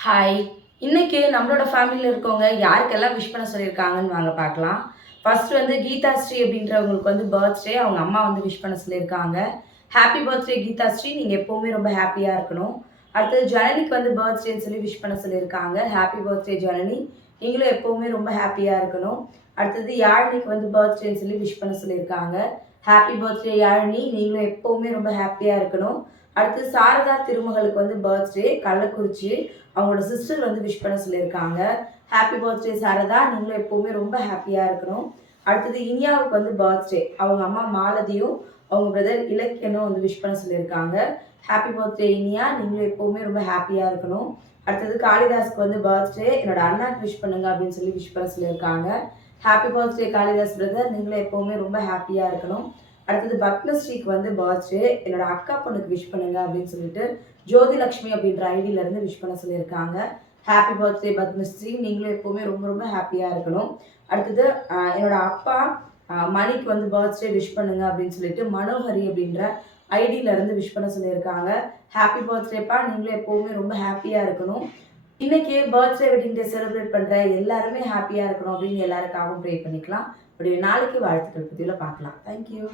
Hi! இன்னைக்கு நம்மளோட ஃபேமிலில இருக்கவங்க யாருக்கெல்லாம் விஷ் பண்ண சொல்லியிருக்காங்கன்னு வாங்க பார்க்கலாம். ஃபர்ஸ்ட் வந்து கீதாஸ்ரீ அப்படின்றவங்களுக்கு வந்து பர்த்டே. அவங்க அம்மா வந்து விஷ் பண்ண சொல்லியிருக்காங்க. Happy birthday Geethasri! நீங்க எப்பவுமே ரொம்ப ஹேப்பியா இருக்கணும். அடுத்தது ஜனனிக்கு வந்து பர்த்டேன்னு சொல்லி விஷ் பண்ண சொல்லியிருக்காங்க. Happy birthday Janani! நீங்களும் எப்பவுமே ரொம்ப ஹேப்பியா இருக்கணும். அடுத்தது யாழினிக்கு வந்து பர்த்டேன்னு சொல்லி விஷ் பண்ண சொல்லியிருக்காங்க. Happy birthday Yazhini! நீங்களும் எப்பவுமே ரொம்ப ஹேப்பியா இருக்கணும். அடுத்து சாரதா திருமகளுக்கு வந்து பர்த்டே கள்ளக்குறிச்சி. அவங்களோட சிஸ்டர் வந்து விஷ் பண்ண சொல்லியிருக்காங்க. Happy birthday Saradha! நீங்களும் எப்பவுமே ரொம்ப ஹேப்பியா இருக்கணும். அடுத்தது இனியாவுக்கு வந்து பர்த்டே. அவங்க அம்மா மாலதியும், அவங்க பிரதர் இலக்கியனும் வந்து விஷ் பண்ண சொல்லியிருக்காங்க. Happy birthday Iniya! நீங்களும் எப்பவுமே ரொம்ப ஹேப்பியா இருக்கணும். அடுத்தது காளிதாஸ்க்கு வந்து பர்த்டே. என்னோட அண்ணாக்கு விஷ் பண்ணுங்க அப்படின்னு சொல்லி விஷ் பண்ண சொல்லியிருக்காங்க. Happy birthday Kalidas brother! நீங்களும் எப்பவுமே ரொம்ப ஹேப்பியா இருக்கணும். அடுத்தது பத்மஸ்ரீக்கு வந்து பர்த்டே. என்னோட அக்கா பொண்ணுக்கு விஷ் பண்ணுங்க அப்படின்னு சொல்லிட்டு ஜோதிலக்ஷ்மி அப்படின்ற ஐடியில இருந்து விஷ் பண்ண சொல்லியிருக்காங்க. Happy birthday Padmashri! நீங்களும் எப்பவுமே ரொம்ப ரொம்ப ஹேப்பியா இருக்கணும். அடுத்தது என்னோட அப்பா மணிக்கு வந்து பர்த்டே விஷ் பண்ணுங்க அப்படின்னு சொல்லிட்டு மனோஹரி அப்படின்ற ஐடியில இருந்து விஷ் பண்ண சொல்லியிருக்காங்க. ஹேப்பி பர்த்டேப்பா! நீங்களும் எப்பவுமே ரொம்ப ஹேப்பியா இருக்கணும். இன்னைக்கு பர்த்டே வெட்டிங் டே செலிப்ரேட் பண்ற எல்லாருமே ஹேப்பியா இருக்கணும் அப்படின்னு எல்லாருக்காகவும் ப்ரே பண்ணிக்கலாம். அப்படி நாளைக்கு வாழ்த்துக்கள் பதிவுல பார்க்கலாம். Thank you.